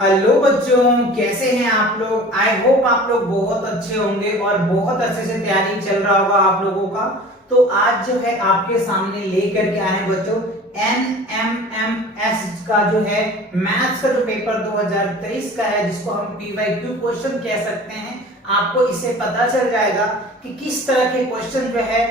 Hello बच्चों, कैसे हैं आप लोग। आई होप आप लोग बहुत अच्छे होंगे और बहुत अच्छे से तैयारी चल रहा होगा आप लोगों का। तो आज जो है आपके सामने लेकर के आए बच्चों NMMS का जो है मैथ्स का जो पेपर 2023 का है, जिसको हम PYQ क्वेश्चन कह सकते हैं। आपको इससे पता चल जाएगा कि किस तरह के क्वेश्चन जो है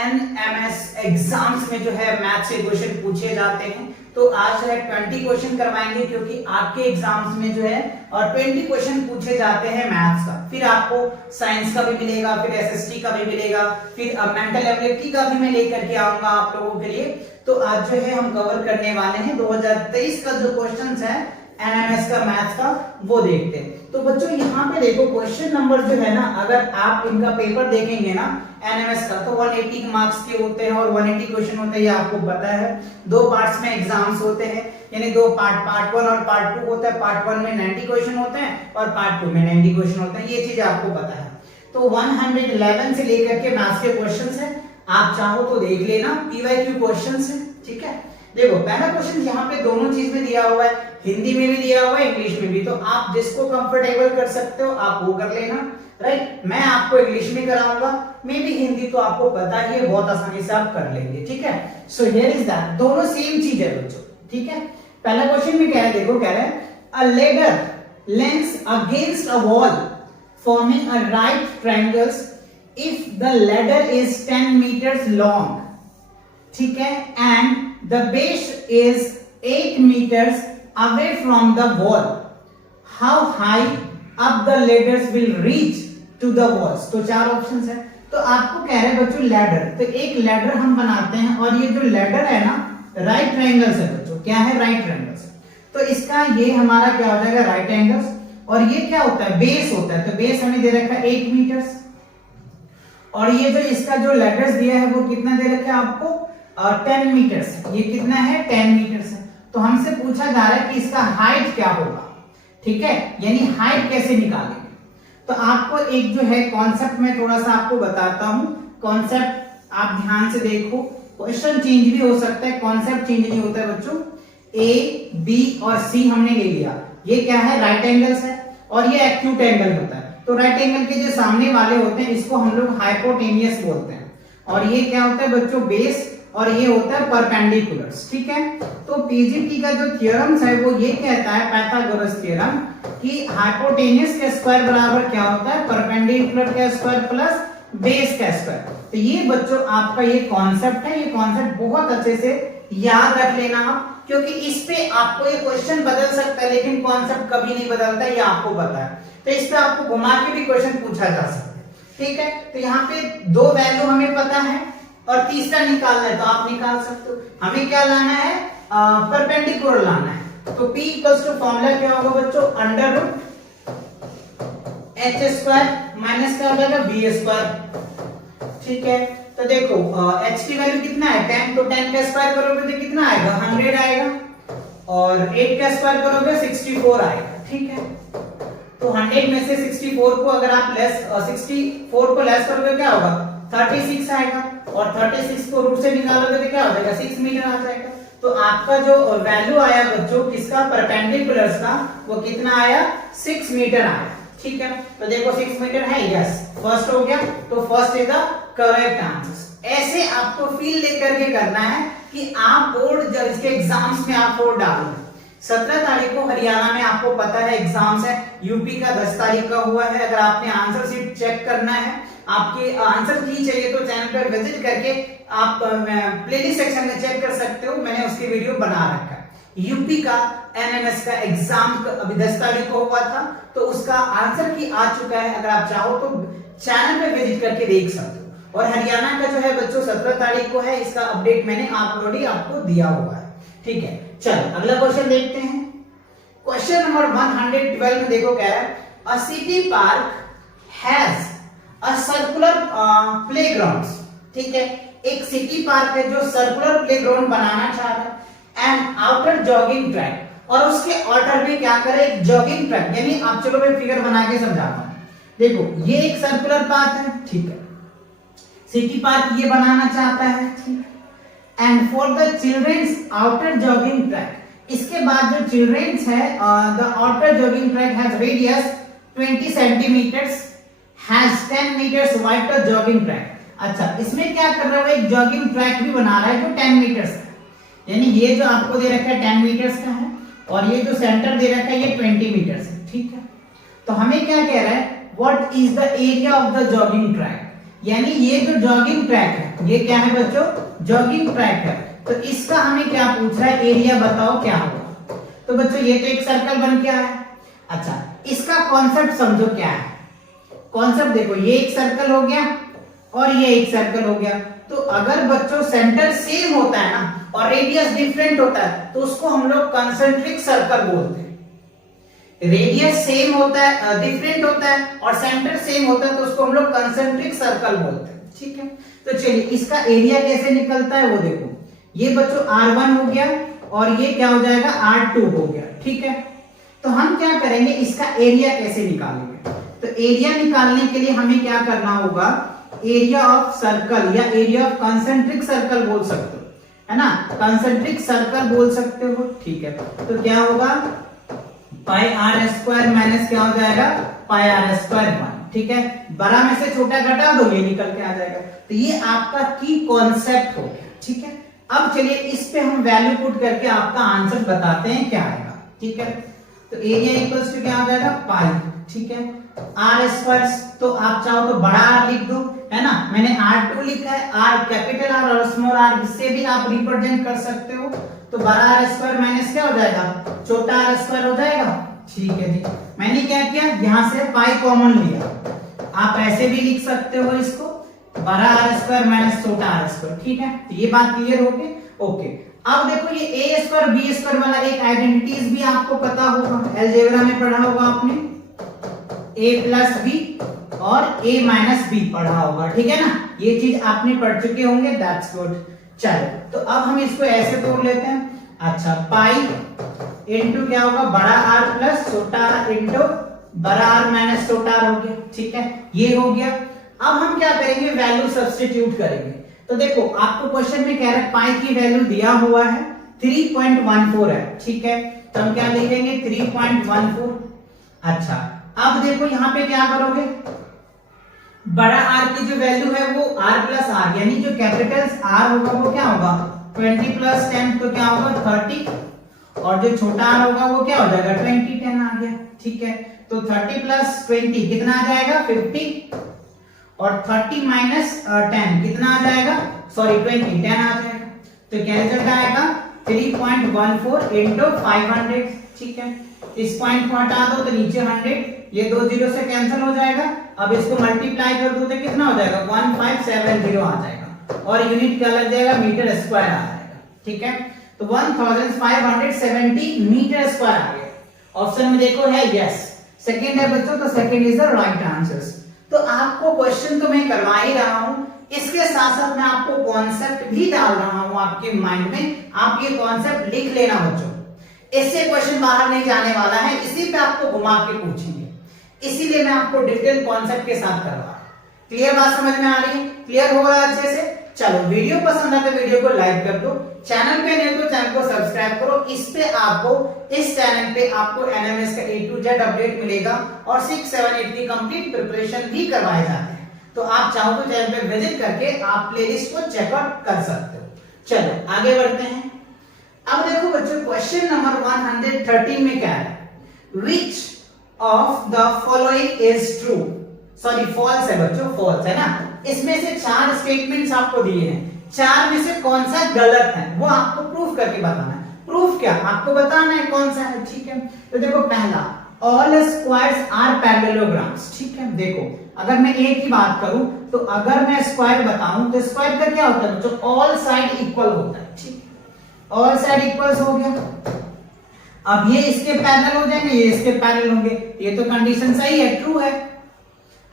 NMS एग्जाम्स में जो है मैथ्स के क्वेश्चन पूछे जाते हैं। तो आज जो है 20 क्वेश्चन करवाएंगे, क्योंकि आपके एग्जाम्स में जो है और 20 क्वेश्चन पूछे जाते हैं मैथ्स का। फिर आपको साइंस का भी मिलेगा, फिर SST का भी मिलेगा, फिर मेंटल एबिलिटी का भी मैं लेकर के आऊंगा आप लोगों के लिए। तो आज जो है हम कवर करने वाले हैं 2023 का जो क्वेश्चंस है NMS का मैथ्स का, वो देखते हैं। तो बच्चों यहाँ पे देखो क्वेश्चन नंबर जो है ना, अगर आप इनका पेपर देखेंगे ना NMS का, तो 180 मार्क्स के होते हैं और 180 क्वेश्चन होते हैं, ये आपको पता है। दो पार्ट्स में एग्जाम्स होते हैं, यानी दो पार्ट 1 और पार्ट 2 होता है। पार्ट 1 में 90 क्वेश्चन होते हैं और पार्ट 2 में 90 क्वेश्चन होते हैं, ये चीज आपको पता है। तो 111 से लेकर के मैथ्स के क्वेश्चंस है, आप चाहो तो देख लेना। PYQ क्वेश्चंस है, ठीक है। देखो पहला क्वेश्चन यहाँ पे दोनों चीज में दिया हुआ है, हिंदी में भी दिया हुआ है, इंग्लिश में भी। तो आप जिसको कंफर्टेबल कर सकते हो आप वो कर लेना, राइट। मैं आपको इंग्लिश में कराऊंगा, मे भी हिंदी तो आपको पता ही है, बहुत आसानी से आप कर लेंगे, ठीक है। सो हियर इज दैट, दोनों सेम चीज है बच्चों, ठीक है। पहला क्वेश्चन में कह रहे हैं, देखो कह रहे हैं a ladder leans against a wall forming a right triangles if the ladder is 10 meters long, ठीक है, and the base is 8 meters away from the wall. How high up the ladders will reach to the walls? तो चार options है। तो आपको कह रहे हैं बच्चों लैडर, तो एक लैडर हम बनाते हैं और ये जो लैडर है ना राइट ट्रायंगल्स है बच्चों। क्या है? Right triangles. तो इसका ये हमारा क्या हो जाएगा? Right angles. और ये क्या होता है? बेस होता है। तो बेस हमें दे रखा है 8 मीटर्स, और ये जो इसका जो लैडर्स दिया है वो कितना दे रखा है आपको? 10 मीटर्स। ये कितना है? 10 मीटर्स है। तो हमसे पूछा जा रहा है कि इसका हाइट क्या होगा, ठीक है, यानी हाइट कैसे निकालेंगे। तो आपको एक जो है कॉन्सेप्ट में थोड़ा सा आपको बताता हूं। कॉन्सेप्ट आप ध्यान से देखो, क्वेश्चन चेंज भी हो सकता है, कॉन्सेप्ट चेंज नहीं होता है बच्चों। A, B और C हमने ले लिया। ये क्या है? राइट एंगल्स है, और ये एक्यूट एंगल होता है। तो राइट एंगल के जो सामने वाले होते हैं इसको हम लोग हाइपोटेनियस बोलते हैं, और ये क्या होता है बच्चों? बेस, और ये होता है परपेंडिकुलर्स, ठीक है। तो पीजीटी का जो थ्योरम्स है वो ये कहता है, पाइथागोरस थ्योरम, कि हाइपोटेनियस का स्क्वायर बराबर क्या होता है? परपेंडिकुलर का स्क्वायर प्लस बेस का स्क्वायर। तो ये बच्चों आपका ये कॉन्सेप्ट है, ये कॉन्सेप्ट बहुत अच्छे से याद रख लेना आप, क्योंकि इस पे आपको ये क्वेश्चन बदल सकता है, लेकिन कॉन्सेप्ट कभी नहीं बदलता, ये आपको पता है। तो इस पे आपको घुमा के भी क्वेश्चन पूछा जा सकता है, ठीक है। तो यहाँ पे दो वैल्यू हमें पता है और तीसरा निकालना है, तो आप निकाल सकते हो। हमें क्या लाना है? परपेंडिकुलर लाना है। तो P इक्वल्स टू फॉर्मूला क्या होगा बच्चों? Under root h square minus क्या हो जाएगा? b स्क्वायर, ठीक है। तो देखो h की वैल्यू कितना है? 10। तो 10 का स्क्वायर करोगे तो कितना आएगा? 100 आएगा, और 8 का स्क्वायर करोगे 64 आएगा, ठीक है। तो 100 में से 64 को अगर आप 64 को लेस करोगे क्या होगा? 36 आएगा, और 36 को रूट से निकालोगे तो क्या हो जाएगा? 6 मीटर आ जाएगा। तो आपका जो वैल्यू आया बच्चों किसका? परपेंडिकुलर्स का, वो कितना आया? 6 मीटर आया, ठीक है। तो देखो 6 मीटर है, यस, फर्स्ट हो गया। तो first is the correct answer. ऐसे आपको फील लेकर के करना है कि आप बोर्ड जब इसके एग्जाम्स में आप बोर्ड डालोगे। 17 तारीख को हरियाणा में आपको पता है एग्जाम्स है, यूपी का 10 तारीख का हुआ है। अगर आपने आंसर शीट चेक करना है, आपके आंसर की चाहिए, तो चैनल पर विजिट करके आप प्लेलिस्ट सेक्शन में चेक कर सकते हो, मैंने उसकी वीडियो बना रखा है। यूपी का NMS का एग्जाम अभी 10 तारीख को हुआ था, तो उसका आंसर की आ चुका है। अगर आप चाहो तो चैनल पे विजिट करके देख सकते हो। और हरियाणा का जो है बच्चों 17 तारीख को है, इसका अपडेट मैंने ऑलरेडी आपको दिया हुआ है, ठीक है। चलो अगला क्वेश्चन देखते हैं। क्वेश्चन नंबर 112 में देखो कह रहा है अ city park has a circular playground, ठीक है। एक सिटी पार्क है जो सर्कुलर प्लेग्राउंड बनाना चाह रहा है, एंड आउटर जॉगिंग ट्रैक, और उसके आउटर में क्या करे? एक जॉगिंग ट्रैक, यानी आप चलो मैं फिगर बना के समझाता हूं। देखो ये एक सर्कुलर पाथ है, ठीक है, सिटी पार्क ये बनाना चाहता है, ठीक है। And for the children's outer jogging track, इसके बाद जो चिल्ड्रंस है, the outer jogging track has radius 20 centimeters has 10 meters wide the jogging track. अच्छा, इसमें क्या कर रहा है वो, एक जॉगिंग ट्रैक भी बना रहा है जो 10 मीटर्स का, यानी ये जो आपको दे रखा है 10 मीटर्स का है और ये जो सेंटर दे रखा है ये 20 मीटर्स है। ठीक है, तो हमें क्या कह रहा है, what is the area of the jogging track, यानी ये जो जॉगिंग ट्रैक है ये क्या है बच्चों, जॉगिंग ट्रैक है। तो इसका हमें क्या पूछ रहा है, एरिया बताओ क्या होगा। तो बच्चों ये तो एक सर्कल बन के आया है। अच्छा, इसका कॉन्सेप्ट समझो क्या है। कॉन्सेप्ट देखो, ये एक सर्कल हो गया और ये एक सर्कल हो गया। तो अगर बच्चों सेंटर सेम होता है ना और रेडियस डिफरेंट होता है तो उसको हम लोग कंसेंट्रिक सर्कल बोलते हैं। रेडियस सेम होता है, डिफरेंट होता है और सेंटर सेम होता है तो उसको हम लोग कंसेंट्रिक सर्कल बोलते हैं। ठीक है, तो चलिए इसका एरिया कैसे निकलता है वो देखो। ये बच्चों R1 हो गया और ये क्या हो जाएगा, R2 हो गया। ठीक है, तो हम क्या करेंगे, इसका एरिया कैसे निकालेंगे। तो एरिया निकालने के लिए हमें क्या करना होगा, एरिया ऑफ सर्कल या एरिया ऑफ कंसेंट्रिक सर्कल बोल सकते हो, है ना, कंसेंट्रिक सर्कल बोल सकते हो। ठीक है, तो क्या होगा, पाई आर स्क्वायर माइनस क्या हो जाएगा, पाई आर स्क्वायर 1। ठीक है, बड़ा में से छोटा घटा दो, ये निकल के आ जाएगा। तो ये आपका की कॉन्सेप्ट हो गया। ठीक है, अब चलिए इस पे हम वैल्यू पुट करके आपका आंसर बताते हैं क्या आएगा। ठीक है, तो एरिया इक्वल्स टू क्या हो जाएगा, पाई। ठीक है, आर स्क्वायर तो आप चाहो तो बड़ा आर लिख दो, है ना, मैंने R2 लिखा है, आर कैपिटल आर और स्मॉल आर से भी आप रिप्रेजेंट कर सकते हो। तो बड़ा आर स्क्वायर माइनस क्या हो जाएगा, छोटा आर स्क्वायर हो जाएगा। ठीक है जी, मैंने क्या किया, यहां से पाई कॉमन लिया, आप ऐसे भी लिख सकते हो इसको, बड़ा आर स्क्वायर माइनस छोटा आर स्क्वायर। ठीक है, तो ये बात क्लियर हो गई। ओके, अब देखो ये ए स्क्वायर बी स्क्वायर वाला एक आइडेंटिटीज भी आपको पता होगा, अलजेब्रा में पढ़ा होगा आपने, a प्लस बी और a माइनस बी पढ़ा होगा। ठीक है ना, ये चीज आपने पढ़ चुके होंगे, दैट्स गुड। चलो, तो अब हम इसको ऐसे तोड़ लेते हैं। अच्छा, पाई इनटू क्या होगा, बड़ा आर प्लस छोटा आर इनटू बड़ा आर माइनस छोटा आर हो गया। ठीक है, ये हो गया। अब हम क्या करेंगे, वैल्यू सब्स्टिट्यूट करेंगे। तो देखो आपको क्वेश्चन में कह रहा है पाई की वैल्यू दिया हुआ है 3.14 है। ठीक है, तो हम क्या लिखेंगे, 3.14। अच्छा, अब देखो यहाँ पे क्या करोगे, बड़ा आर की जो वैल्यू है वो r प्लस आर, यानी जो कैपिटल R होगा वो क्या होगा 20 प्लस 10, तो क्या होगा 30, और जो छोटा r होगा वो क्या हो जाएगा 20, 10 आ गया। ठीक है, तो 30 प्लस 20 कितना आ जाएगा 50, और 30 माइनस 10 कितना आ जाएगा, सॉरी 20, 10 आ जाएगा। तो क्या रिजल्ट आएगा 3.14 इंटू 500। ठीक है, इस पॉइंट को हटा दो तो नीचे 100, ये दो जीरो से कैंसिल हो जाएगा। अब इसको मल्टीप्लाई कर दो तो कितना हो जाएगा 1570 आ जाएगा, और यूनिट क्या लग जाएगा, मीटर स्क्वायर आ जाएगा। ठीक है, तो 1570 मीटर स्क्वायर आ गया। ऑप्शन में देखो है यस, सेकंड है बच्चों, तो second is the right answer. तो आपको क्वेश्चन तो मैं करवा ही रहा हूं, इसके साथ साथ मैं आपको कॉन्सेप्ट भी डाल रहा हूं आपके माइंड में, आप ये कॉन्सेप्ट लिख लेना बच्चों, इससे क्वेश्चन बाहर नहीं जाने वाला है, इसी पे आपको घुमा के पूछेंगे, इसीलिए मैं आपको डिटेल कॉन्सेप्ट के साथ करवा रहा हूं। क्लियर बात समझ में आ रही है, क्लियर हो रहा है अच्छे से। चलो, वीडियो पसंद आए तो वीडियो को लाइक कर दो, चैनल पे नहीं तो चैनल को सब्सक्राइब करो। इस पे आपको, इस चैनल पे आपको एनएमएस का A to Z अपडेट मिलेगा और 6, 7, 8 की कंप्लीट प्रिपरेशन भी करवाए जाते हैं। तो आप चाहो तो चैनल पे विजिट करके आप प्लेलिस्ट को चेकआउट कर सकते हो। चलो आगे बढ़ते हैं। अब देखो बच्चों, क्वेश्चन नंबर 113 में क्या है, which of the following is true, sorry false है बच्चों, फॉल्स है ना। इसमें से 4 स्टेटमेंट्स आपको दिए हैं, 4 में से कौन सा गलत है वो आपको प्रूफ करके बताना है। प्रूफ क्या, आपको बताना है कौन सा है। ठीक है, तो देखो पहला, ऑल स्क्वायर्स आर पैरेललोग्राम्स। ठीक है, देखो अगर मैं एक ही बात करूं तो अगर मैं स्क्वायर बताऊं तो स्क्वायर का क्या होता है बच्चों, ऑल साइड इक्वल होता है। ठीक है, ऑल साइड इक्वल्स हो गया। अब ये इसके पैरेलल हो जाएंगे, ये इसके पैरेलल होंगे, ये तो कंडीशन सही है, ट्रू है।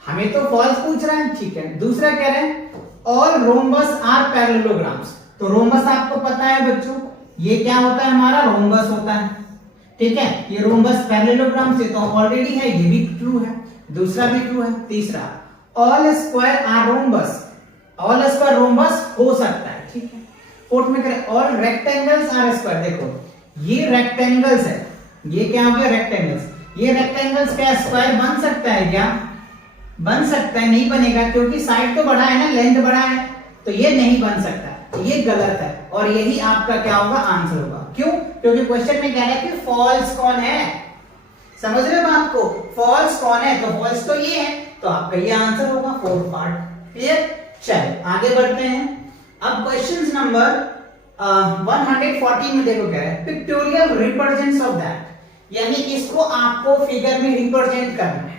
हमें तो फॉल्स पूछ रहा है। ठीक है, दूसरा कह रहे हैं ऑल रोम्बस आर पैरेललोग्राम्स। तो रोम्बस आपको पता है बच्चों, ये क्या होता है, हमारा रोम्बस होता है। ठीक है, ये रोम्बस पैरेललोग्राम से तो ऑलरेडी है, ये भी ट्रू है, दूसरा भी ट्रू है। तीसरा, all square are rhombus, all square rhombus हो सकता है। ठीक है, फोर्थ में करें ऑल रेक्टेंगल्स आर स्क्वायर। देखो ये रेक्टेंगल्स है, ये क्या हो गया रेक्टेंगल्स, ये रेक्टेंगल्स क्या स्क्वायर बन सकता है क्या, बन सकता है, नहीं बनेगा क्योंकि साइड तो बड़ा है ना, लेंथ बड़ा है, तो ये नहीं बन सकता, ये गलत है और यही आपका क्या होगा आंसर होगा। क्यों? क्योंकि क्वेश्चन में कह रहा है कि फॉल्स कौन है, समझ रहे हो बात को, फॉल्स कौन है, तो फॉल्स तो ये है, तो आपका ये आंसर होगा फोर्थ पार्ट। क्लियर? चलिए आगे बढ़ते हैं। अब क्वेश्चन नंबर 114 में देखो क्या है, पिक्टोरियल रिप्रेजेंट्स ऑफ दैट, यानी इसको आपको फिगर में रिप्रेजेंट करना है।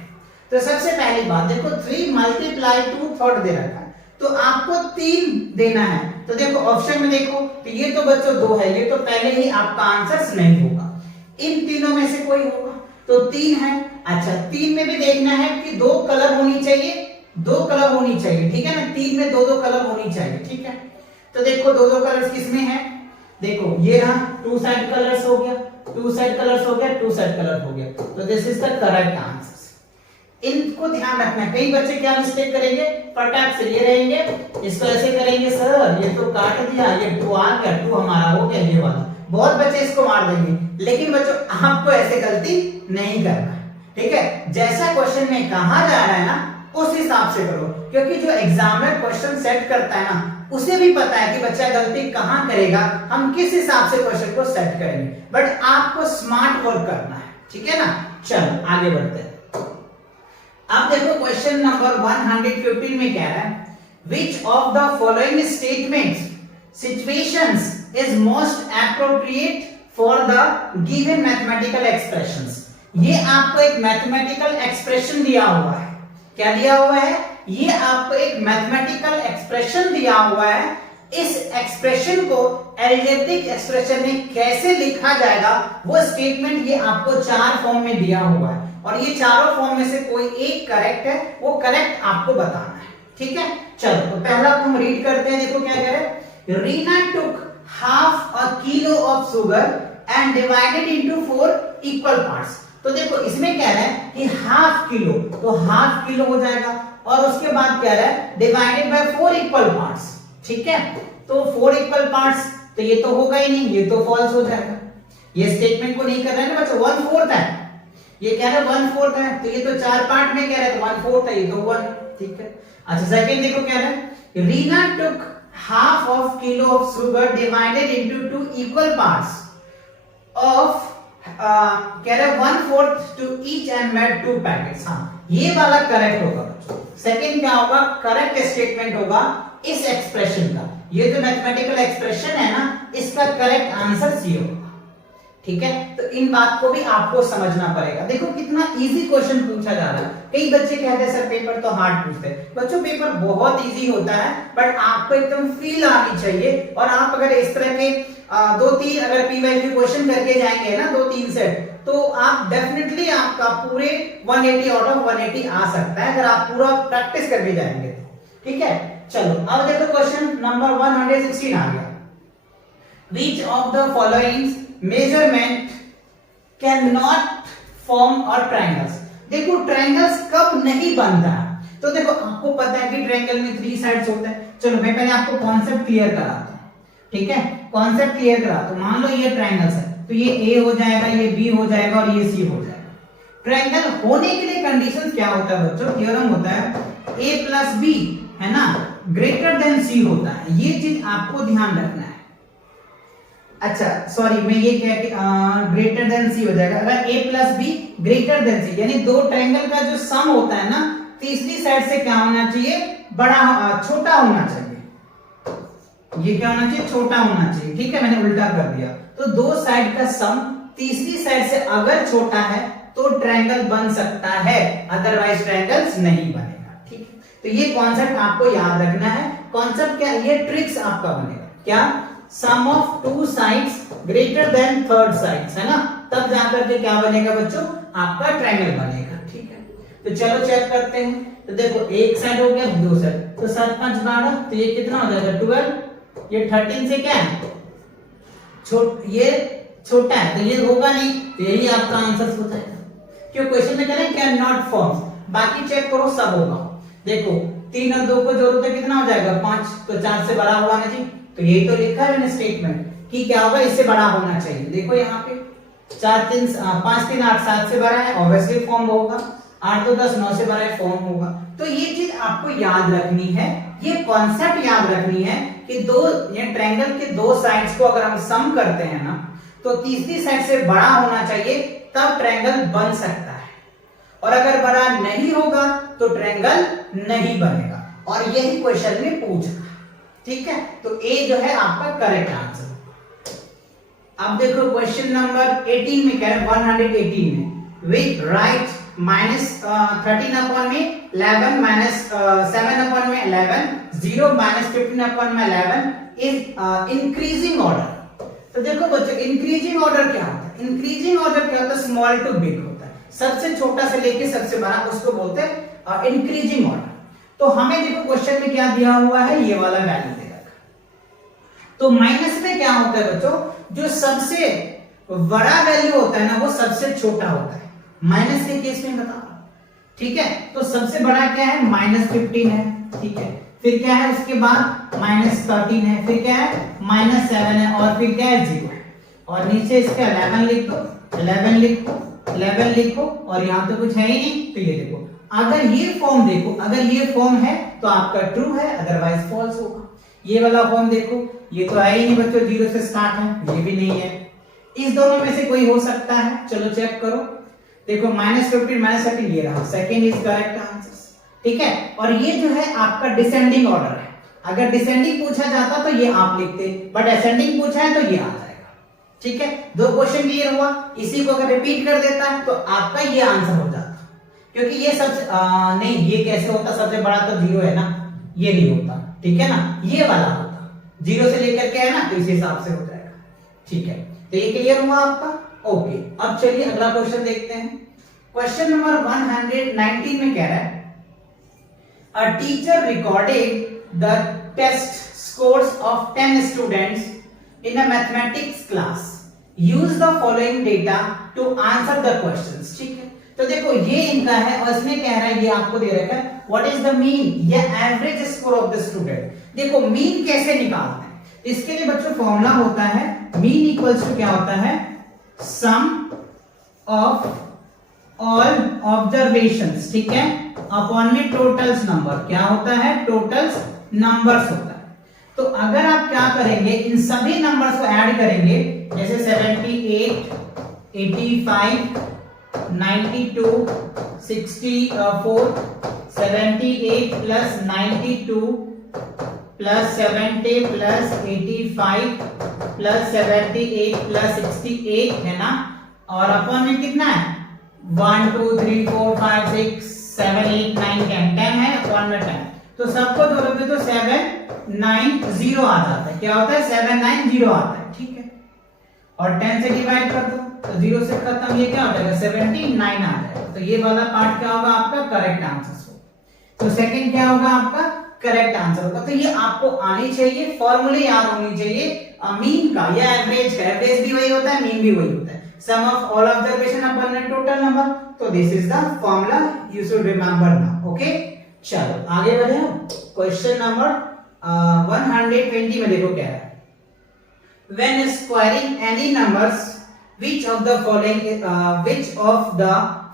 तो सबसे पहली बात देखो 3 मल्टीप्लाई 2 थर्ड दे रखा है, तो आपको 3 देना है। तो देखो ऑप्शन में देखो, तो ये तो बच्चों 2 है, ये तो पहले ही आपका आंसर नहीं होगा, इन तीनों में से कोई होगा, तो 3 है। अच्छा 3 में भी देखना है कि 2 कलर होनी चाहिए, 2 कलर होनी चाहिए, ठीक है ना, 3 में 2 कलर होनी चाहिए, ठीक है। तो देखो 2 कलर्स किसमें है, देखो ये रहा 2 साइड कलर्स हो गया, 2 साइड कलर्स हो गया, 2 साइड कलर हो गया, तो this is the correct answer. इनको ध्यान रखना है, कई बच्चे क्या मिस्टेक करेंगे, फटाक से ये रहेंगे, इसको ऐसे करेंगे, सर ये तो काट दिया, ये 2 आ गया, 2 हमारा हो गया, ये वाला, बहुत बच्चे इसको मार देंगे, लेकिन बच्चों आपको ऐसे गलती नहीं करना, ठीक है। जैसा क्वेश्चन में कहा जा रहा है ना उस हिसाब से करो, क्योंकि जो एग्जामिनर क्वेश्चन सेट करता है ना उसे भी पता है कि बच्चा गलती कहां करेगा, हम किस हिसाब से क्वेश्चन को सेट करेंगे, बट आपको स्मार्ट वर्क करना है, ठीक है ना। चलो आगे बढ़ते हैं। अब देखो क्वेश्चन नंबर 115 में कह रहा है, which of the following statements situations is most appropriate for the given mathematical expressions। ये आपको एक मैथमेटिकल एक्सप्रेशन दिया हुआ है, क्या दिया हुआ है, ये आपको एक मैथमेटिकल एक्सप्रेशन दिया हुआ है, इस एक्सप्रेशन को एल्जेब्रिक एक्सप्रेशन में कैसे लिखा जाएगा वो स्टेटमेंट ये आपको 4 फॉर्म में दिया हुआ है, और ये चारों फॉर्म में से कोई एक करेक्ट है, वो करेक्ट आपको बताना है, ठीक है। चलो तो पहला हम रीड करते हैं, देखो क्या कह रहे हैं, रीना टुक half a kilo of sugar and divided into 4 equal parts। तो देखो इसमें कह रहा है कि हाफ किलो, तो हाफ किलो हो जाएगा, और उसके बाद कह रहा है डिवाइडेड बाय 4 इक्वल पार्ट्स, ठीक है। तो 4 इक्वल पार्ट्स, तो ये तो होगा ही नहीं, ये तो फॉल्स हो जाएगा, ये स्टेटमेंट को नहीं कर रहा है ना बच्चों, 1/4 है, ये कह रहा है 1/4 है, तो ये तो 4 पार्ट में कह रहा है, तो 1/4 है, ये तो 1, ठीक है। अच्छा सेकंड देखो कह रहा है, रीना टुक half of kilo of sugar divided into 2 equal parts of कह रहा है 1/4 to each and made 2 packets। हाँ ये वाला करेक्ट होगा बच्चों, सेकंड क्या होगा, करेक्ट स्टेटमेंट होगा इस एक्सप्रेशन का, ये जो मैथमेटिकल एक्सप्रेशन है ना इसका करेक्ट आंसर सी होगा, ठीक है। तो इन बात को भी आपको समझना पड़ेगा। देखो कितना इजी क्वेश्चन पूछा जा रहा है, कई बच्चे कहते हैं सर पेपर तो हार्ड पूछते हैं, बच्चों पेपर बहुत इजी होता है, बट आपको एकदम फील आनी चाहिए, और आप अगर इस तरह के 2-3 अगर पीवाईक्यू क्वेश्चन करके जाएंगे ना 2-3 सेट, तो आप डेफिनेटली आपका पूरे 180 आउट ऑफ 180 आ सकता है, अगर आप पूरा प्रैक्टिस करके जाएंगे, ठीक है। चलो अब देखो क्वेश्चन नंबर 116 आ गया, which of the following measurement cannot form or triangles। देखो ट्रायंगल्स कब नहीं बनता, तो देखो आपको पता है कि ट्रायंगल में 3 साइड्स होते हैं, चलो मैं पहले आपको कॉन्सेप्ट क्लियर कराता हूं, ठीक है, कॉन्सेप्ट क्लियर कराता हूं। मान लो ये ट्रायंगल्स है, तो ये ए हो जाएगा, ये बी हो जाएगा और ये सी हो जाएगा। ट्रायंगल होने के लिए कंडीशन क्या होता है बच्चों, थ्योरम होता है a प्लस बी है ना ग्रेटर देन सी होता है, ये चीज आपको ध्यान रखना है। अच्छा सॉरी मैं ये कह के ग्रेटर देन सी हो जाएगा, अगर a plus B greater than C, यानी दो ट्रायंगल का जो सम होता है ना तीसरी साइड से क्या होना चाहिए, बड़ा छोटा होना चाहिए, ये क्या होना चाहिए, छोटा होना चाहिए, ठीक है, मैंने उल्टा कर दिया। तो दो साइड का सम तीसरी साइड से अगर छोटा है तो ट्रायंगल बन सकता है, अदरवाइज ट्रायंगल्स नहीं बनेगा, ठीक है। तो ये कॉन्सेप्ट आपको याद रखना है। कॉन्सेप्ट क्या, ये ट्रिक्स आपका बनेगा, क्या, sum of two sides greater than third sides, है ना, तब जाकर के क्या बनेगा बच्चों, आपका ट्रायंगल बनेगा, ठीक है। तो चलो चेक करते हैं। तो देखो एक साइड हो गया, दो साइड, तो 7 5 12, तो ये कितना हो जाएगा 12, ये 13 से क्या है ये छोटा है, तो ये होगा नहीं, तो यही आपका आंसर हो जाएगा। क्यों, क्वेश्चन में कह रहे हैं कैन नॉट फॉर्म, बाकी चेक करो सब होगा। देखो 3 और 2 को जोड़ो तो कितना हो जाएगा 5, तो 4 से बड़ा हुआ ना जी, तो यही तो लिखा है मैंने स्टेटमेंट, कि क्या होगा, इससे बड़ा होना चाहिए। देखो यहाँ पे 4 3 5 3 8 7 से बड़ा है, ऑब्वियसली फॉर्म होगा। 8 2 10 9 से बड़ा है, फॉर्म होगा। तो ये चीज आपको याद रखनी है, ये कॉन्सेप्ट याद रखनी है कि ये ट्रायंगल के दो साइड्स को अगर हम सम करते हैं ना, तो तीसरी साइड से बड़ा होना चाहिए, तब ट्रायंगल बन सकता है। और अगर बड़ा नहीं होगा तो ट्रायंगल नहीं बनेगा, और यही क्वेश्चन में पूछा। ठीक है, तो ए जो है आपका करेक्ट आंसर। अब देखो क्वेश्चन नंबर 18 में क्या है, 118 में विद राइट -13 अपॉन में 11 -7 अपॉन में 11 0 -15 अपॉन में 11 इज इंक्रीजिंग ऑर्डर। तो देखो बच्चों, इंक्रीजिंग ऑर्डर क्या होता है? इंक्रीजिंग ऑर्डर क्या होता है? स्मॉल टू बिग होता है, सबसे छोटा से लेके सबसे बड़ा, उसको बोलते हैं इंक्रीजिंग ऑर्डर। तो हमें देखो क्वेश्चन में क्या दिया हुआ है, ये वाला वैल्यू दे रखा। तो माइनस में क्या होता है बच्चों, जो सबसे बड़ा वैल्यू होता है ना, वो सबसे छोटा होता है माइनस के केस में, बता। ठीक है, तो सबसे बड़ा क्या है, -15 है। ठीक है, फिर क्या है उसके बाद -13 है, फिर क्या है -7 है, और फिर क्या है 0 है, और नीचे इसका 11 लिख दो, 11 लिखो, 11 लिखो, और यहाँ तो कुछ है ही नहीं। तो ये देखो, अगर ये फॉर्म देखो, अगर ये फॉर्म है तो आपका ट्रू है, अदरवाइज फॉल्स होगा। ये वाला फॉर्म देखो, ये तो है ही नहीं बच्चों, 0 से स्टार्ट है, ये भी नहीं है। इस दोनों में से कोई हो सकता है, चलो चेक करो। देखो -15 -13 ये रहा, सेकंड इज करेक्ट आंसर। ठीक है, और ये जो है आपका डिसेंडिंग ऑर्डर है। अगर डिसेंडिंग पूछा जाता तो ये आप लिखते, बट असेंडिंग पूछा है तो ये आ जाएगा। ठीक है, दो क्वेश्चन क्लियर हुआ। इसी को अगर रिपीट कर देता है तो आपका ये आंसर हो जाता, क्योंकि ये सबसे नहीं, ये कैसे होता, सबसे बड़ा तो 0 है ना, ये नहीं होता। ठीक है ना, ये वाला होता, 0 से लेकर के है ना, तो इस हिसाब से हो जाएगा। ठीक है, तो ये क्लियर हुआ आपका। ओके, अब चलिए अगला क्वेश्चन देखते हैं। क्वेश्चन नंबर 119 में कह रहा है, a teacher recorded the test scores of 10 students in a mathematics class, use the following data to answer the questions. ठीक है, तो देखो ये इनका है, और इसमें कह रहा है, ये आपको दे रखा है, व्हाट इज द मीन या average score of the student. देखो मीन कैसे निकालते हैं, इसके लिए बच्चों फॉर्मूला होता है, मीन इक्वल्स टू क्या होता है, सम ऑफ ऑल ऑब्जर्वेशंस, ठीक है, अपॉन में टोटल्स नंबर। क्या होता है, टोटल्स नंबर्स होता है। तो अगर आप क्या करेंगे, इन सभी नंबर्स को ऐड करेंगे, जैसे 78 85 92 64 78 plus 92 plus 70 plus 85 plus 78 plus 68 है ना, और अपॉन में कितना है 1 2 3 4 5 6 7 8 9 10 है, अपॉन में 10। तो सबको जोड़ोगे तो 790 आ जाता है। क्या होता है, 790 आता है। ठीक है, और 10 से डिवाइड कर दो तो 0 से खत्म, ये क्या हो जाएगा 79 आ जाएगा। तो ये वाला पार्ट क्या होगा आपका, करेक्ट आंसर होगा। तो सेकंड क्या होगा आपका, करेक्ट आंसर होगा। तो ये आपको आनी चाहिए, फॉर्मूले याद होनी चाहिए मीन का या एवरेज का। एवरेज भी वही होता है, मीन भी वही होता है, sum of all observation upon the total number. तो this is the formula, you should remember now. Okay, चलो आगे बढ़े हम। क्वेश्चन नंबर 120 में देखो क्या है, when squaring any numbers, which of the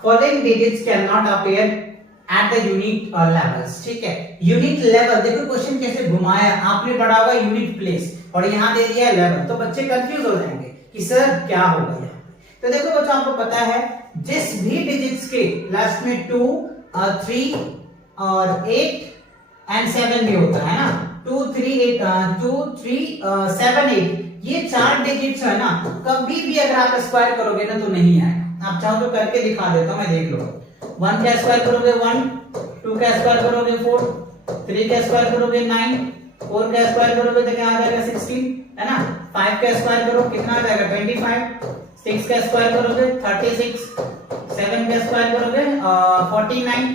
following digits cannot appear at the unit levels। ठीक है, यूनिट लेवल देखो क्वेश्चन कैसे घुमाया, आपने पढ़ा होगा यूनिट प्लेस, और यहाँ दे दिया लेवल, तो बच्चे कंफ्यूज हो जाएंगे कि सर क्या होगा यहाँ। तो देखो बच्चों, आपको पता है जिस भी डिजिट्स के लास्ट में 2 3 और 8 एंड 7 भी होता है ना, 2 3 7 8, ये 4 डिजिट्स है ना, कभी भी अगर आप स्क्वायर करोगे ना तो नहीं आएगा। आप चाहो तो करके दिखा देता हूं, मैं देख लो। 1 का स्क्वायर करोगे 1, 2 का स्क्वायर करोगे 4, 3 का स्क्वायर करोगे 9, 4 का स्क्वायर करोगे तो क्या आ जाएगा 16, है ना। 5 का स्क्वायर करो कितना आ जाएगा 25, 6 का स्क्वायर करोगे 36, 7 का स्क्वायर करोगे 49,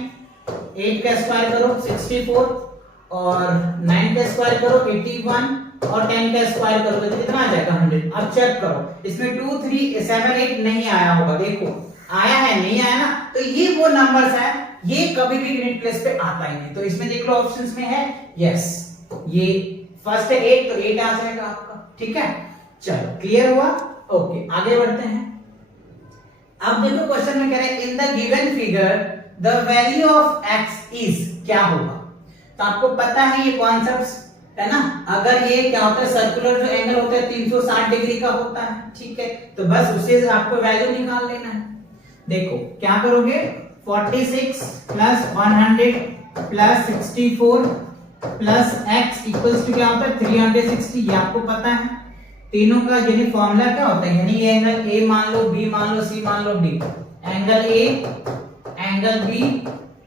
8 का स्क्वायर करो 64, और 9 का स्क्वायर करो 81, और 10 का स्क्वायर करोगे तो कितना आ जाएगा 100। अब चेक करो, इसमें 2 3 7 8 नहीं आया होगा, देखो आया है नहीं आया ना, तो ये वो नंबर्स है, ये कभी भी यूनिट प्लेस पे आता ही नहीं। तो इसमें देख लो ऑप्शंस में है, यस ये फर्स्ट है 8, तो 8 आ जाएगा आपका। ठीक है, चलो क्लियर हुआ। ओके आगे बढ़ते हैं। अब देखो क्वेश्चन में कह रहे हैं in the given figure the value of x is क्या होगा। तो आपको पता है ये कॉन्सेप्ट है ना, अगर ये क्या होता है सर्कुलर जो एंगल होता है 360 डिग्री का होता है, ठीक है, तो बस उसे आपको वैल्यू निकाल लेना है। देखो क्या करोगे 46 plus 100 plus 64 plus x equals to क्या होता है 360, ये आपको पता है। तीनों का यानी फॉर्मूला क्या होता है, यानी ये एंगल A मान लो, B मान लो, C मान लो, D, angle A, angle B,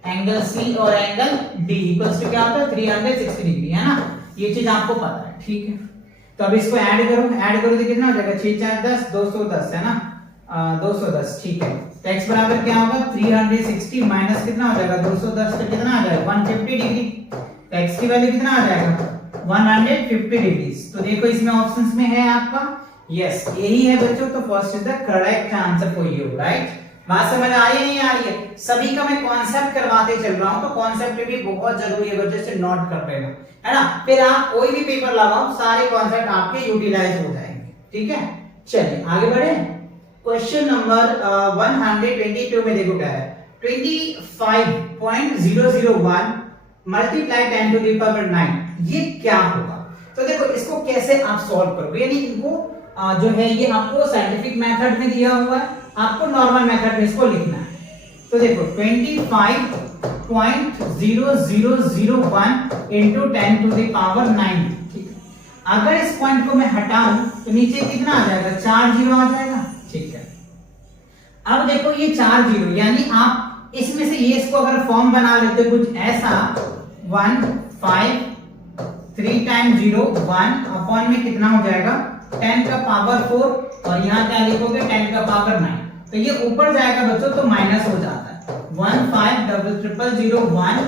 angle C और एंगल D इक्वल्स टू क्या होता है 360 डिग्री, है ना, ये चीज आपको पता है, ठीक है। तो अब इसको ऐड करो तो कितना हो जाएगा 6 4 10 210, है ना, 210, ठीक है। तो x बराबर क्या होगा 360 माइनस कितना हो जाएगा 210, तो कितना आ जाएगा 150 डिग्री। तो x की वैल्यू कितना आ जाएगा 150 डिग्री। तो देखो इसमें ऑप्शंस में है आपका यस यही है बच्चों, तो first is the correct answer for you, right. बात समझ आ रही है नहीं आ रही है, सभी का मैं कॉन्सेप्ट करवाते चल रहा हूं, तो कॉन्सेप्ट भी बहुत जरूरी है बच्चों, से नोट कर लेना, है ना, फिर आप कोई भी पेपर लगाओ सारे कॉन्सेप्ट आपके यूटिलाइज हो जाएंगे, ठीक है। चलिए आगे बढ़े। क्वेश्चन नंबर 122 में देखो क्या है 25.001 मल्टीप्लाई 10 टू द पावर 9, ये क्या होगा। तो देखो इसको कैसे आप सॉल्व करोगे, यानी इनको जो है ये आपको साइंटिफिक मेथड में दिया हुआ है, आपको नॉर्मल मेथड में इसको लिखना है। तो देखो 25.0001 into 10 to the power 9, ठीक है। अगर इस पॉइंट को मैं हटाऊं तो नीचे कितना आ जाएगा 4 जीरो आ जाएगा, ठीक है। अब देखो ये 4 जीरो, यानी आप इसमें से ये इसको अगर फॉर्म बना लेते कुछ ऐसा 1 5 3 टाइम 0 1 अपॉन में कितना हो जाएगा 10 का पावर 4 और यहाँ क्या लिखोगे 10 का पावर 9, तो ये ऊपर जाएगा बच्चों तो माइनस हो जाता है 150001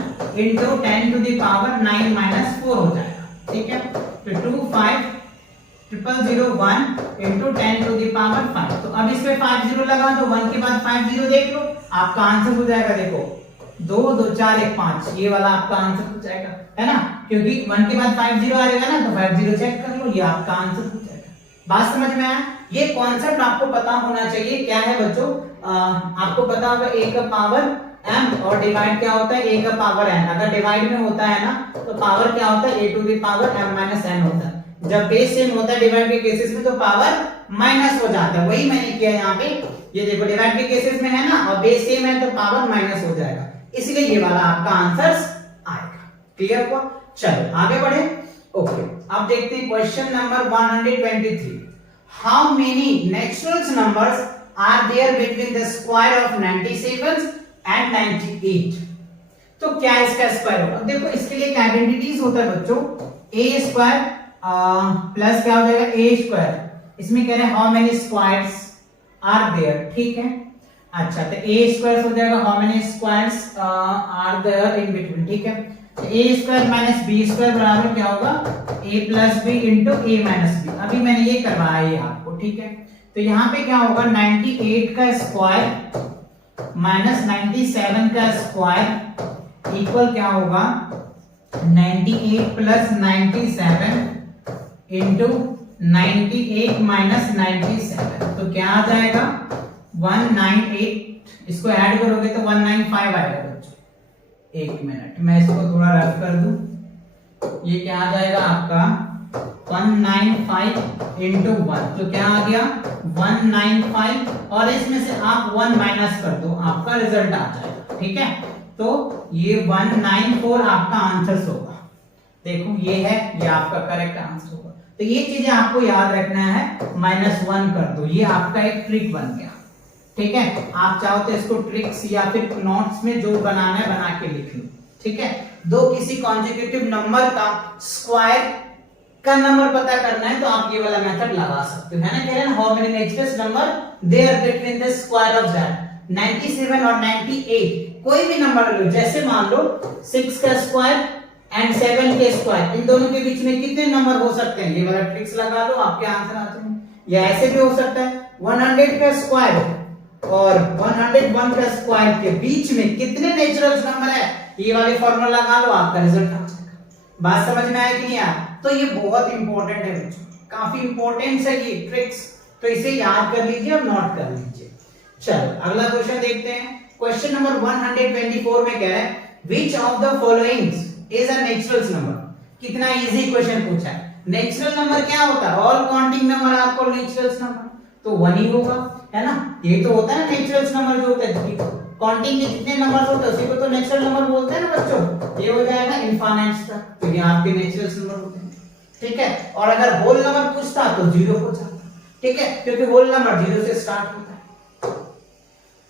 into 10 to the power 9 minus 4 हो जाएगा, ठीक है। तो 25001 into 10 to the power 5, तो अब इसमें 50 लगा दो 1 के बाद 50 देख लो, आपका आंसर हो जाएगा देखो 2 2 4 1 5, ये वाला आपका आंसर हो जाएगा, है ना, क्योंकि 1 के बाद 50 आ जाएगा ना, तो 50 चेक कर लो, ये आपका आंसर हो जाएगा। बात समझ में आया, ये कॉन्सेप्ट आपको पता होना चाहिए क्या है बच्चों, आपको पता होगा a का पावर m और डिवाइड क्या होता है a का पावर n, अगर डिवाइड में होता है ना तो पावर क्या होता है a to the power m minus n होता है, जब बेस सेम होता है डिवाइड के केसेस में तो पावर माइनस हो जाता है, वही मैंने किया यहाँ पे, ये देखो डिवाइड के केसेस में है ना और बेस सेम है तो पावर माइनस हो जाएगा, इसलिए ये वाला आपका आंसर आएगा। क्लियर हुआ, चलो आगे बढ़े। ओके अब देखते हैं question number 123, how many natural numbers are there between the square of 97 and 98। तो क्या इसका स्क्वायर होगा, देखो इसके लिए एक आइडेंटिटीज होता है बच्चों, a स्क्वायर प्लस क्या हो जाएगा a स्क्वायर, इसमें कह रहे हैं how many squares are there, ठीक है। अच्छा तो a स्क्वायर हो जाएगा how many squares are there in between, ठीक है। तो a square minus b square बराबर क्या होगा a plus b into a minus b, अभी मैंने ये करवाया है आपको, ठीक है। तो यहाँ पे क्या होगा 98 का स्क्वायर माइनस 97 का स्क्वायर इक्वल क्या होगा 98 प्लस 97 इंटू 98 माइनस 97, तो क्या आ जाएगा 198, इसको ऐड करोगे तो 195 आएगा बच्चों। एक मिनट मैं इसको थोड़ा रफ कर दूं, ये क्या आ जाएगा आपका 195 इंटू 1, तो क्या आ गया 195 और इसमें से आप 1 माइनस कर दो आपका रिजल्ट आ जाएगा, ठीक है। तो ये 194 आपका आंसर होगा, देखो ये है, ये आपका करेक्ट आंसर होगा। तो ये चीजें आपको याद रखना है, -1 कर दो, ये आपका एक ट्रिक बन गया, ठीक है। आप चाहो तो इसको ट्रिक्स या फिर नोट्स में जो बनाना है बना के लिख लो, ठीक है। दो किसी कॉन्जिक्यूटिव नंबर का स्क्वायर का नंबर पता करना है तो आप ये वाला मेथड लगा सकते हो, है ना, कह रहे हैं how many natural number there between the square of that 97 और 98, कोई भी नंबर लो, जैसे मान लो 6 का स्क्वायर एंड 7 के स्क्वायर, इन दोनों के बीच में कितने नंबर हो सकते हैं, ये वाला ट्रिक्स लगा लो आपके आंसर आते हैं। या ऐसे भी हो सकता है 100 का स्क्वायर और 101 का स्क्वायर के बीच में कितने नेचुरल नंबर है, ये वाले फॉर्मूला लगा लो, आपका रिजल्ट आ जाएगा। बात समझ में आया कि नहीं आया, तो ये बहुत इंपॉर्टेंट है बच्चों। काफी इंपॉर्टेंट है ये ट्रिक्स, तो इसे याद कर लीजिए और नोट कर लीजिए। चलो अगला क्वेश्चन देखते हैं। क्वेश्चन नंबर 124 में कह रहा है which of the following is a natural number. कितना इजी क्वेश्चन पूछा है। नेचुरल नंबर क्या होता है? All counting number are called natural number, तो 1 ही होगा, है ना। ये तो होता है ना नेचुरल नंबर जो होता है, काउंटिंग के जितने नंबर होते हैं उसी को तो नेचुरल नंबर बोलते हैं ना बच्चों। ये हो जाएगा इनफाइनाइट तक, तो ये आपके नेचुरल नंबर होते हैं, ठीक है। और अगर होल नंबर पूछता तो 0 हो जाता, ठीक है, क्योंकि होल नंबर 0 से स्टार्ट होता है।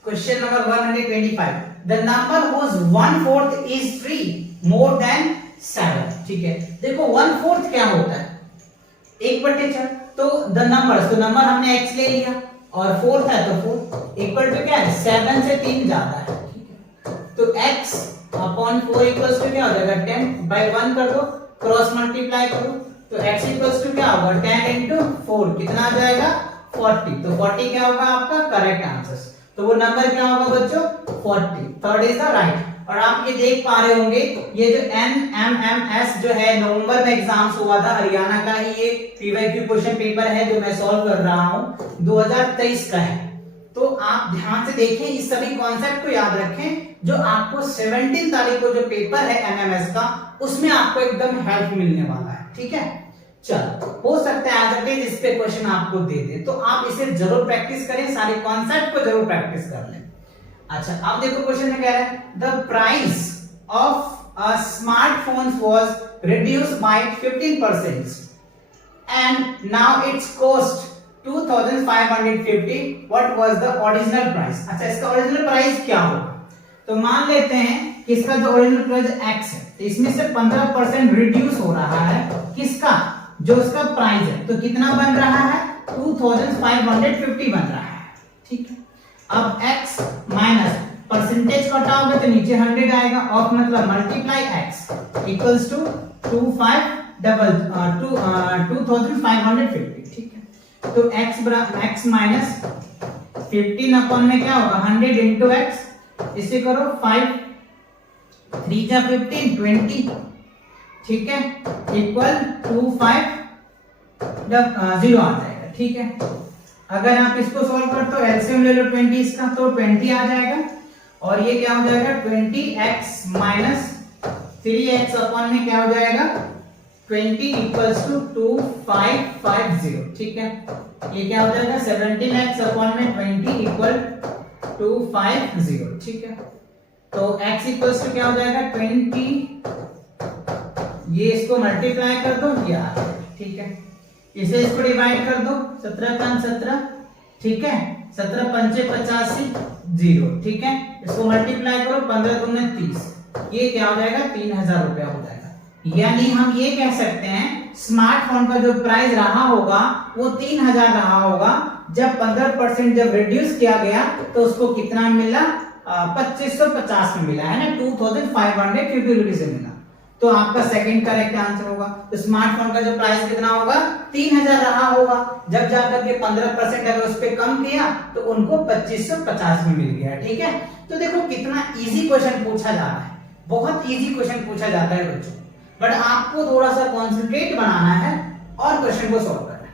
Question number 125, the number whose 1/4 is 3 more than 7, ठीक है। देखो 1/4 क्या होता है? 1/4, तो द नंबर, तो नंबर हमने x ले लिया और 4 है तो 4 इक्वल टू क्या है? 7 से 3 ज्यादा है, ठीक है। तो x अपॉन 4 इक्वल्स टू क्या हो जाएगा? 10 बाय 1 कर दो, क्रॉस मल्टीप्लाई करो, तो x इक्वल्स टू क्या होगा? 10 into 4 कितना आ जाएगा? 40। तो 40 क्या होगा आपका करेक्ट आंसर। तो वो नंबर क्या होगा बच्चों? 40, थर्ड इज द राइट। और आप ये देख पा रहे होंगे ये जो NMMS जो है नवंबर में एग्जाम्स हुआ था, हरियाणा का ही ये PYQ क्वेश्चन पेपर है जो मैं सॉल्व कर रहा हूं, 2023 का है। तो आप ध्यान से देखें, इस सभी कॉन्सेप्ट को याद रखें, जो आपको 17 तारीख को जो पेपर है NMS का, उसमें आपको एकदम हेल्प मिलने वाला है, ठीक है। चलो हो सकता है एज इट इज इस पे क्वेश्चन आपको दे दे, तो आप इसे जरूर प्रैक्टिस करें, सारे कॉन्सेप्ट को जरूर प्रैक्टिस कर लें। अच्छा अब देखो क्वेश्चन में कह रहा है the price of a smartphone was reduced by 15% and now it's cost 2550, what was the original price. अच्छा इसका ओरिजिनल प्राइस क्या होगा? तो मान लेते हैं कि इसका जो ओरिजिनल प्राइस x है, तो इसमें से 15% रिड्यूस हो रहा है किसका? जो इसका प्राइस है, तो कितना बन रहा है? 2550 बन रहा है, ठीक है। अब x माइनस परसेंटेज कटाओगे तो नीचे 100 आएगा, और मतलब मल्टीप्लाई x इक्वल्स टू 2550, ठीक है। तो x माइनस 15 अपॉन में क्या होगा? 100 इंटू x, इसे करो 5 3 जा 15 20, ठीक है, इक्वल 25 0 आ जाएगा, ठीक है। अगर आप इसको सॉल्व करते हो एलसीएम ले लो 20 इसका, तो 20 आ जाएगा, और ये क्या हो जाएगा? 20x माइनस 3x अपॉन में क्या हो जाएगा? 20 इक्वल्स टू 2550, ठीक है। ये क्या हो जाएगा? 17x अपॉन में 20 इक्वल 250, ठीक है। तो x इक्वल्स टू क्या हो जाएगा? 20, ये इसको मल्टीप्लाई कर दो, ये आ जाएगा, ठीक है। इसे इसको डिवाइड कर दो, 17 का 17, ठीक है, 17 पंचे 85 0, ठीक है। इसको मल्टीप्लाई करो 15 दूने 30, ये क्या हो जाएगा? 3000 रुपया हो जाएगा। यानी हम ये कह सकते हैं स्मार्टफोन का जो प्राइस रहा होगा वो 3000 रहा होगा, जब 15% जब रिड्यूस किया गया तो उसको कितना मिला? 2550 में मिला, है ना, 2550 रुपीज से मिला। तो आपका सेकंड करेक्ट आंसर होगा। तो स्मार्टफोन का जो प्राइस कितना होगा? 3000 रहा होगा, जब जाकर के 15% अगर उस पे कम किया तो उनको 2550 में मिल गया, ठीक है। तो देखो कितना इजी क्वेश्चन पूछा जा रहा है, बहुत इजी क्वेश्चन पूछा जाता है बच्चों, बट आपको थोड़ा सा कॉन्सेंट्रेट बनाना है और क्वेश्चन को सॉल्व करना है।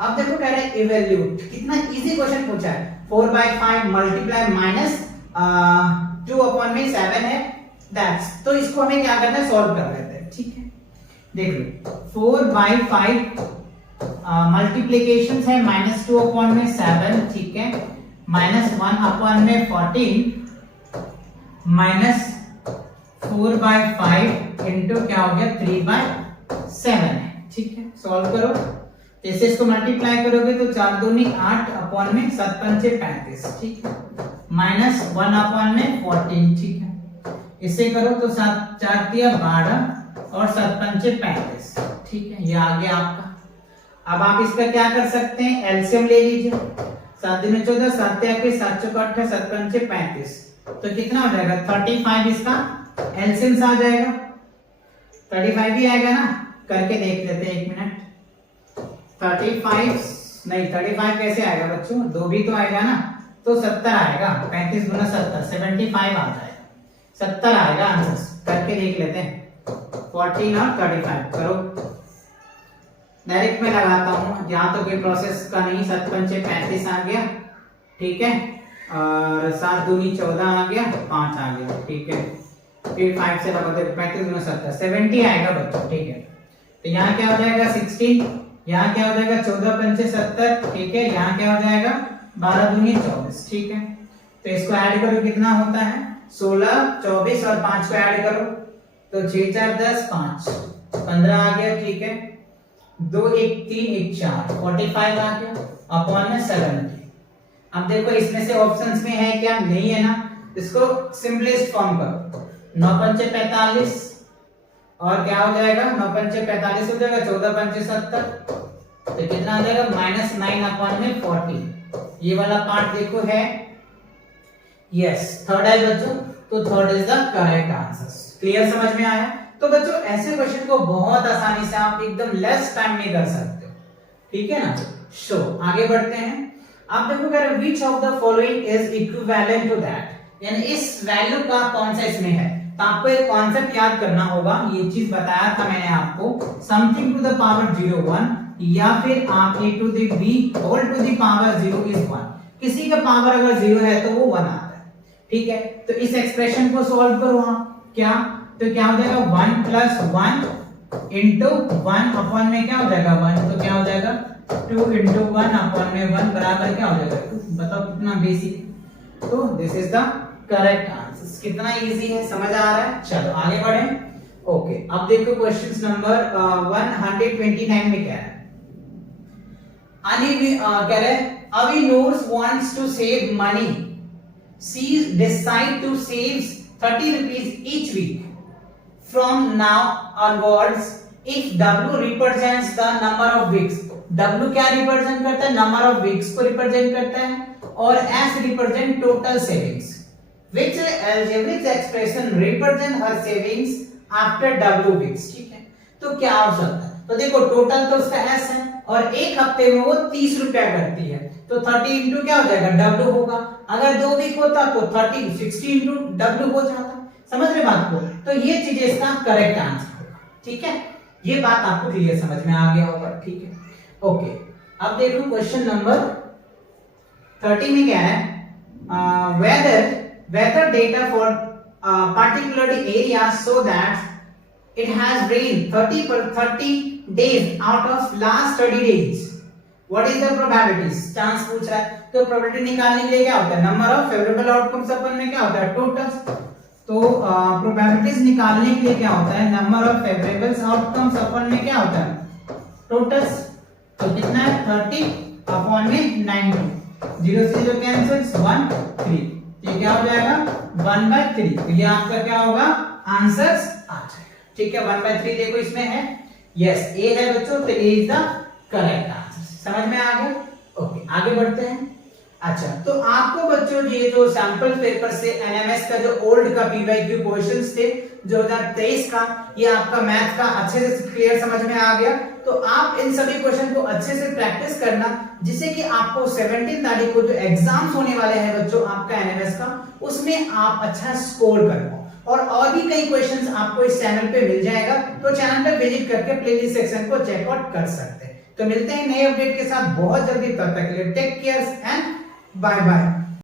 अब देखो कह रहे हैं इवैल्यूएट, कितना इजी क्वेश्चन पूछा है। 4/5 मल्टीप्लाई माइनस 2 अपॉन में 7 है, दैट्स, तो इसको हमें क्या करना है? सॉल्व कर लेते हैं, ठीक है। देख लो 4/5 मल्टीप्लिकेशन है -2 अपॉन में 7, ठीक है, -1 अपॉन में 14 माइनस 4/5 इंटू क्या हो गया? 3/7 है, ठीक है। सॉल्व करो, जैसे इसको मल्टीप्लाई करोगे तो 4 दूनी 8 अपॉन में 7 पंचे 35, ठीक है, -1 अपॉन में 14, ठीक है। इसे करो तो 7 4 दिया 12 और 7 पंचे 35, ठीक है, ये आ गया आपका। अब आप इसका क्या कर सकते हैं? एलसीएम ले लीजिए, 7 दूनी 14, 7 के 7 चौका 8, 7 पंचे 35, तो कितना हो जाएगा? 35 इसका एलसीएम आ जाएगा, 35 भी आएगा ना, करके देख लेते हैं 1 मिनट। 35 नहीं, 35 कैसे आएगा बच्चों? 2 भी तो आएगा ना, तो 70 आएगा, 35 गुना 70 75 आ जाएगा, 70 आएगा आंसर। करके देख लेते हैं, 14 और 35 करो, डायरेक्ट मैं लगाता हूँ, यहाँ तो कोई प्रोसेस का नहीं। 7 पंचे 35 आ गया, ठीक है, और 7 दूनी 14 आ गया, 5 आ गया, ठीक है। फिर 5 से लगा दे 35 गुना 70 70 आएगा बच्चों, ठीक है। तो यहाँ क्या हो जाएगा 16, यहाँ क्या हो जाएगा 14 पंचे 70, ठीक है। यहाँ क्या हो जाएगा 12 दूनी 24, ठीक है। तो इसको ऐड करो, कितना होता है 16, 24 और 5 को ऐड करो तो 6 4 10 5 15 आ गया, ठीक है। 2 1 3 1 4 45 आ गया अपॉन में 70। अब देखो इसमें से ऑप्शंस में है क्या, नहीं है ना, इसको सिंपलेस्ट फॉर्म करो। 9 पंचे 45 और क्या हो जाएगा 9 पंचे 45 हो जाएगा, 14 पंचे 70 तो कितना आ जाएगा -9 अपॉन में 40। ये वाला पार्ट देखो है, यस थर्ड है बच्चों, तो third is the correct answer. Clear, समझ में आया? तो बच्चों ऐसे क्वेश्चन को बहुत आसानी से आप एकदम लेस टाइम में कर सकते हो, ठीक है ना। सो आगे बढ़ते हैं। आप देखो कह रहे which of the following is equivalent to that, यानी इस वैल्यू का कौन सा इसमें है। तो आपको एक कॉन्सेप्ट याद करना होगा, ये चीज बताया था मैंने आपको, समथिंग टू द पावर 0 1 या फिर आप a to the b whole to the power 0 is 1। किसी का पावर अगर 0 है तो वो 1 आता है, ठीक है। तो इस एक्सप्रेशन को सॉल्व करो आप, क्या तो क्या हो जाएगा 1 प्लस 1 इंटू 1 अपॉन में क्या हो जाएगा 1, तो क्या हो जाएगा 2 इंटू 1 अपॉन में 1 बराबर क्या हो जाएगा 2। बताओ कितना बेसिक। तो this is the correct answer. कितना इजी है, समझ आ रहा है? चलो आगे बढ़ें। ओके, अब देखो क्वेश्चन नंबर 129 में क्या है। कह रहे Avinur wants to save money. She decide to save 30 rupees each week from now onwards if W represents the number of weeks. W क्या रिप्रेजेंट करता है, नंबर ऑफ वीक्स को रिप्रेजेंट करता है, और S represent total savings. Which algebraic expression represent her savings after W weeks, ठीक है। तो क्या हो सकता है, तो देखो टोटल तो उसका S है और एक हफ्ते में वो 30 रुपया करती है, तो 30 इंटू क्या हो जाएगा W होगा। अगर 2 वीक होता तो 60 इंटू W हो जाता। समझ रहे बात को? तो ये चीज इसका करेक्ट आंसर होगा, ठीक है। ये बात आपको क्लियर समझ में आ गया होगा, ठीक है। ओके, अब देखो क्वेश्चन नंबर 30 में क्या है, weather data for particular area so that it has rained 30 days out of last 30 days. What is the probabilities? Chance पूछ रहा है, तो प्रोबेबिलिटी निकालने के लिए क्या होता है, नंबर ऑफ फेवरेबल आउटकम्स अपन में क्या होता है टोटल्स। तो प्रोबेबिलिटीज निकालने के लिए क्या होता है, नंबर ऑफ फेवरेबल आउटकम्स अपन में क्या होता है टोटल्स। तो कितना है 30 अपॉन में 90, 0 से 0 कैंसिल्स 1 3, ये क्या हो जाएगा 1/3। तो ये आपका क्या होगा आंसर्स आ जाएगा, ठीक है। 1/3 देखो इसमें है, यस ए है बच्चों, तो ए इज द करेक्ट आंसर। समझ में आ गया? ओके, आगे बढ़ते हैं। अच्छा, तो आपको बच्चों ये जो सैंपल पेपर से एनएमएस का जो ओल्ड का पीवाईक्यू क्वेश्चंस थे 2023 का, ये आपका मैथ का अच्छे से क्लियर समझ में आ गया। तो आप इन सभी क्वेश्चन को अच्छे से प्रैक्टिस करना, जिससे कि आपको 17 तारीख को जो एग्जाम्स होने वाले हैं बच्चों आपका एनएमएस का, उसमें आप अच्छा स्कोर कर पाओ। और भी कई क्वेश्चंस आपको इस चैनल पे मिल जाएगा, तो चैनल पे विजिट करके प्लेलिस्ट सेक्शन को चेकआउट कर सकते हैं। तो मिलते हैं नए अपडेट के साथ बहुत जल्दी, तब तक के लिए take care and bye bye.